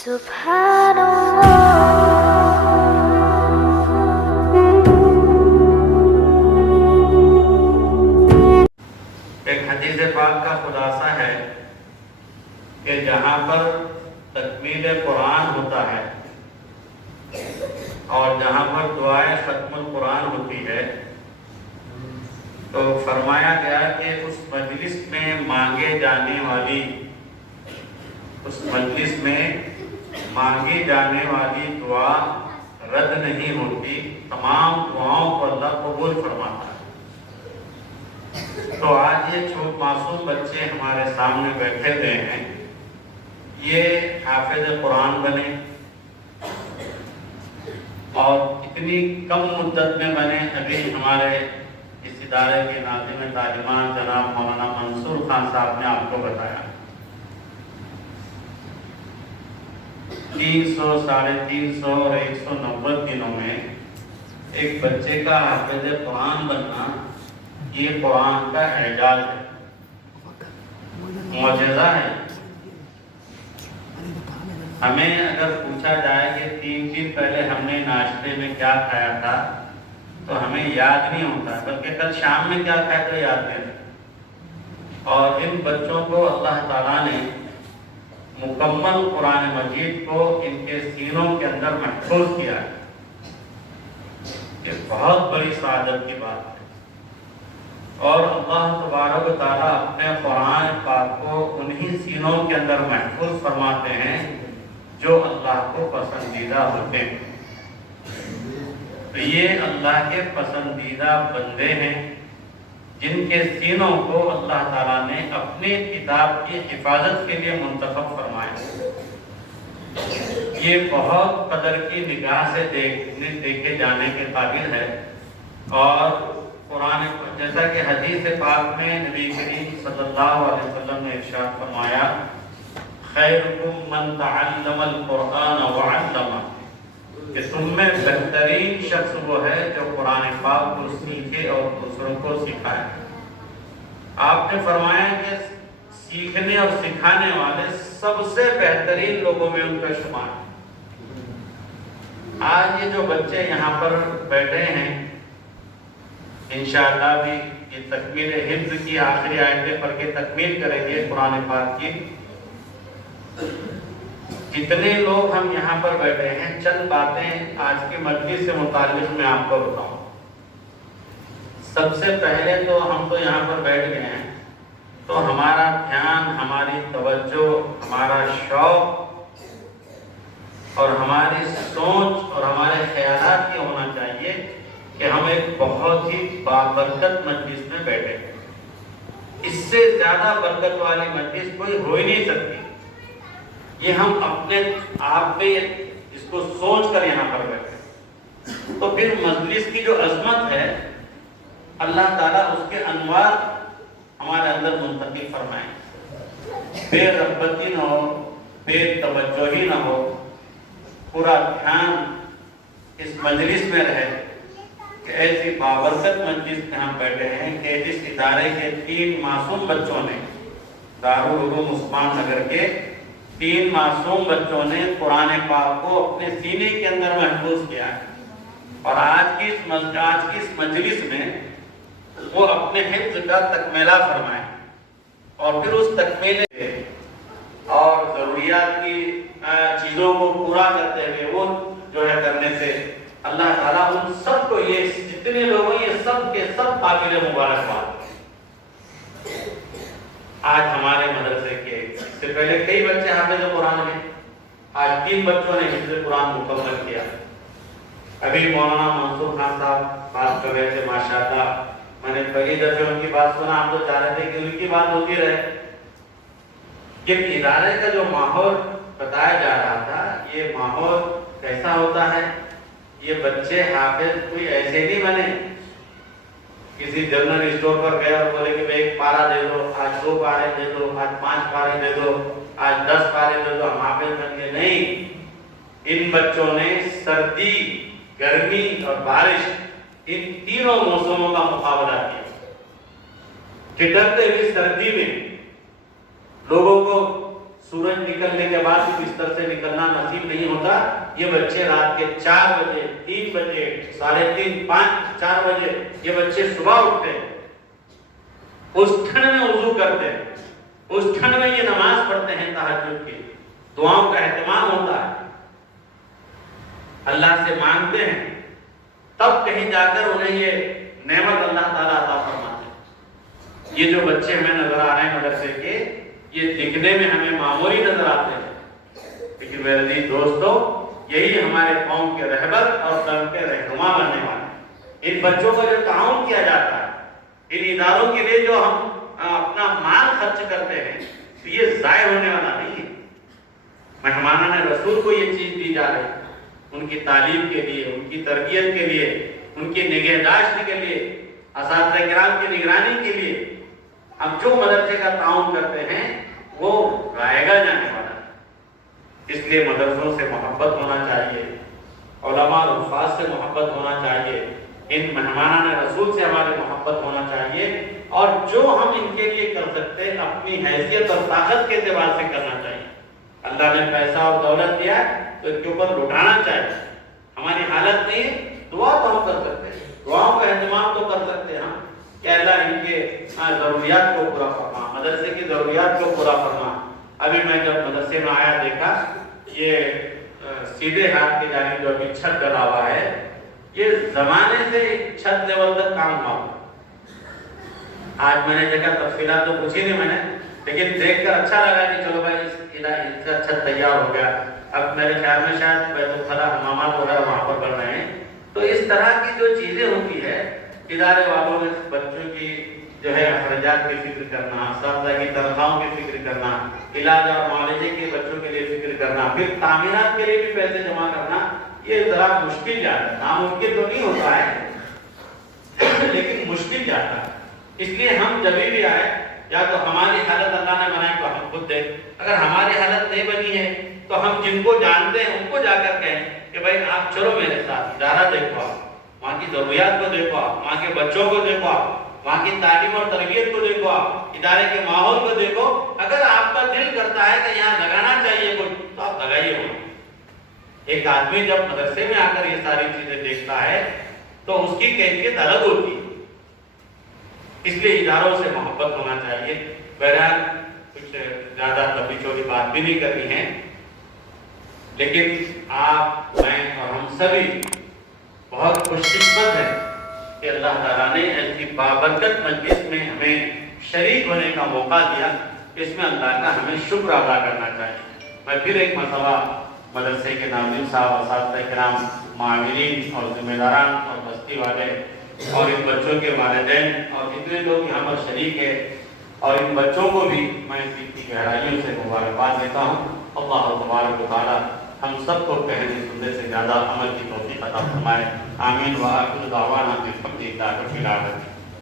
سبحان ایک حدیث پاک کا خلاصہ ہے کہ جہاں پر تکمیل قرآن ہوتا ہے اور جہاں پر دعائے ختم القرآن ہوتی ہے تو فرمایا گیا کہ اس مجلس میں مانگے جانے والی دعا رد نہیں ہوتی، تمام دعاؤں کو اللہ قبول فرماتا ہے۔ تو آج یہ چھوٹے معصوم بچے ہمارے سامنے بیٹھے ہوئے ہیں، یہ حافظ قرآن بنے اور اتنی کم مدت میں بنے۔ ابھی ہمارے اس ادارے کے ناظم تعلیمات جناب مولانا منصور خان صاحب نے آپ کو بتایا 300، 350 اور 190 دنوں میں ایک بچے کا حافظ قرآن بننا یہ قرآن کا اعجاز ہے، معجزہ ہے۔ ہمیں اگر پوچھا جائے کہ 3 دن پہلے ہم نے ناشتے میں کیا کھایا تھا تو ہمیں یاد نہیں ہوتا، بلکہ کل شام میں کیا کھایا تو یاد نہیں رہتا۔ اور ان بچوں کو اللہ تعالیٰ نے مکمل قرآن مجید کو ان کے سینوں کے اندر محفوظ کیا ہے، یہ بہت بڑی سعادت کی بات ہے۔ اور اللہ تبارک و تعالیٰ اپنے قرآن پاک کو انہی سینوں کے اندر محفوظ فرماتے ہیں جو اللہ کو پسندیدہ ہوتے ہیں۔ تو یہ اللہ کے پسندیدہ بندے ہیں جن کے سینوں کو اللہ تعالیٰ نے اپنی کتاب کی حفاظت کے لیے منتخب فرمایا۔ یہ بہت قدر کی نگاہ سے دیکھے جانے کے قابل ہے۔ اور قرآن جیسا کہ حدیث پاک میں نبی کریم صلی اللہ علیہ وسلم نے ارشاد فرمایا خیرکم من تعلم القرآن وعلمہ، کہ تم میں بہترین شخص وہ ہے جو قرآن پاک کو سیکھے اور دوسروں کو سکھائے۔ آپ نے فرمایا کہ سیکھنے اور سکھانے والے سب سے بہترین لوگوں میں ان کا شمار ہے۔ آج یہ جو بچے یہاں پر بیٹھے ہیں انشاءاللہ بھی یہ تکمیل حفظ کی آخری آیتیں پڑھ کے تکمیل کریں گے قرآن پاک کی۔ جتنے لوگ ہم یہاں پر بیٹھے ہیں چند باتیں آج کی مجلس سے متعلق میں آپ کو بتاؤں۔ سب سے پہلے تو ہم تو یہاں پر بیٹھ گئے ہیں تو ہمارا دھیان، ہماری توجہ، ہمارا شوق اور ہماری سوچ اور ہمارے خیالات یہ ہونا چاہیے کہ ہم ایک بہت ہی بابرکت مجلس میں بیٹھے ہیں۔ اس سے زیادہ برکت والی مجلس کوئی ہو ہی نہیں سکتی۔ یہ ہم اپنے آپ پہ اس کو سوچ کر یہاں پر بیٹھے تو پھر مجلس کی جو عظمت ہے اللہ تعالیٰ اس کے انوار ہمارے اندر منتقل فرمائیں۔ بے رغبتی نہ ہو، بے توجہی نہ ہو، پورا دھیان اس مجلس میں رہے کہ ایسی بابرکت مجلس میں ہم بیٹھے ہیں کہ اس ادارے کے 3 معصوم بچوں نے، دارالعلوم عثمان نگر کے 3 معصوم بچوں نے قرآن پاک کو اپنے سینے کے اندر محفوظ کیا ہے۔ اور آج کی اس مجلس میں وہ اپنے حفظ کا تکمیلہ فرمائیں اور پھر اس تکمیلے اور ضروریات کی چیزوں کو پورا کرتے ہوئے وہ جو ہے کرنے سے اللہ تعالیٰ ان سب کو، یہ جتنے لوگ ہیں یہ سب کے سب قابل مبارکباد۔ آج ہمارے مدرسے کے اس سے پہلے کئی بچے حافظ قرآن ہیں، آج 3 بچوں نے حفظ قرآن مکمل کیا۔ ابھی مولانا منصور خان صاحب بات کر رہے تھے، ماشاءاللہ میں نے پہلی دفعہ ان کی بات سنا، ہم تو چاہ رہے تھے کہ ان کی بات ہوتی رہے۔ کہ ادارے کا جو ماحول بتایا جا رہا تھا یہ ماحول کیسا ہوتا ہے، یہ بچے حافظ کوئی ایسے نہیں بنے کسی جنرل اسٹور پر گئے اور بولے کہ 1 پارا دے دو، آج 2 پارے دے دو، آج 5 پارے دے دو، آج 10 پارے دے دو، ہم حافظ بن گئے۔ نہیں، ان بچوں نے سردی، گرمی اور بارش ان تینوں موسموں کا مقابلہ کیا۔ ٹھٹرتے ہوئی سردی میں لوگوں کو سورج نکلنے کے بعد بستر سے نکلنا نصیب نہیں ہوتا. یہ بچے رات کے 4 بجے 3 بجے 3:30 5 4 بجے یہ بچے صبح اٹھتے ہیں, اس ٹھنڈ میں وضو کرتے ہیں, اس ٹھنڈ میں یہ نماز پڑھتے ہیں, تہجد کی دعاؤں کا اہتمام ہوتا ہے, اللہ سے مانگتے ہیں, تب کہیں جا کر انہیں یہ نعمت اللہ تعالیٰ عطا فرماتے ہیں. یہ جو بچے ہمیں نظر آ رہے ہیں مدرسے کے, یہ دکھنے میں ہمیں معمولی نظر آتے ہیں, لیکن میرے عزیز دوستو یہی ہمارے قوم کے رہبر اور قوم کے رہنما بننے والے ہیں. ان بچوں کا جو تعاون کیا جاتا ہے, ان اداروں کے لیے جو ہم اپنا مال خرچ کرتے ہیں, تو یہ ضائع ہونے والا نہیں ہے. مہمانان رسول کو یہ چیز دی جا رہی ہے, ان کی تعلیم کے لیے, ان کی تربیت کے لیے, ان کی نگہداشت کے لیے, اساتذہ کرام کی نگرانی کے لیے. ہم جو مدرسے کا تعاون کرتے ہیں وہ رائے گا جانے والا ہے. اس لیے مدرسوں سے محبت ہونا چاہیے, علماء اور حفاظ سے محبت ہونا چاہیے, ان مہمانان رسول سے ہماری محبت ہونا چاہیے, اور جو ہم ان کے لیے کر سکتے اپنی حیثیت اور طاقت کے اعتبار سے کرنا چاہیے. اللہ نے پیسہ اور دولت دیا تو اس کے اوپر لٹانا چاہیے. ہماری حالت نہیں, دعا تو ہم کر سکتے ہیں, دعاؤں کا اہتمام تو کر سکتے ہیں ہم کہ اللہ ان کے ضروریات کو پورا فرما, مدرسے کی ضروریات کو پورا فرما. ابھی میں جب مدرسے میں آیا دیکھا یہ سیدھے ہاتھ کے جانب جو ابھی چھت ڈلا ہوا ہے, یہ زمانے سے چھت لیول تک کام ہوا. آج میں نے دیکھا, تفصیلات تو پوچھی نہیں میں نے, لیکن دیکھ کر اچھا لگا کہ چلو بھائی اس کا چھت تیار ہو گیا. اب میرے خیال میں شاید بیت الخلا حمامات وغیرہ وہاں پر بن رہے ہیں. تو اس طرح کی جو چیزیں ہوتی ہے, ادارے والوں نے بچوں کی جو ہے اخراجات کی فکر کرنا, اساتذہ کی تنخواہوں کی فکر کرنا, علاج اور معالجے کے بچوں کے لیے فکر کرنا, پھر تعمیرات کے لیے بھی پیسے جمع کرنا, یہ ذرا مشکل جاتا ہے. ناممکن تو نہیں ہوتا ہے لیکن مشکل جاتا ہے. اس لیے ہم جب بھی آئے, یا تو ہماری حالت اللہ نے بنائی تو ہم خود دیں, اگر ہماری حالت نہیں بنی ہے تو ہم جن کو جانتے ہیں ان کو جا کر کہیں کہ بھائی آپ چلو میرے ساتھ, ادارہ دیکھو, آپ وہاں کی ضروریات کو دیکھو, آپ وہاں کے بچوں کو دیکھو, آپ وہاں کی تعلیم اور تربیت کو دیکھو, آپ ادارے کے ماحول کو دیکھو. اگر آپ کا دل کرتا ہے کہ یہاں لگانا چاہیے کوئی, تو آپ لگائیے وہاں. ایک آدمی جب مدرسے میں آ کر یہ ساری چیزیں دیکھتا ہے تو اس کی کیفیت الگ ہوتی ہے. اس لیے اداروں سے محبت ہونا چاہیے. بہرحال کچھ زیادہ لمبی چوڑی بات بھی نہیں کرنی ہے, لیکن آپ, میں اور ہم سبھی بہت خوش قسمت ہیں کہ اللہ تعالیٰ نے ایسی بابرکت مجلس میں ہمیں شریک ہونے کا موقع دیا. اس میں اللہ کا ہمیں شکر ادا کرنا چاہیے. میں پھر ایک مرتبہ مدرسے کے ناظرین صاحب, اساتذہ کرام, معاونین اور ذمہ داران اور بستی والے اور ان بچوں کے والدین اور جتنے لوگ یہاں پر شریک ہیں, اور ان بچوں کو بھی میں دل کی گہرائیوں سے مبارکباد دیتا ہوں. اللہ تبارک و تعالیٰ ہم سب کو کہنے سننے سے زیادہ عمل کی توفیق عطا فرمائے. آمین. وآخر دعوانا الحمد للہ رب العالمین.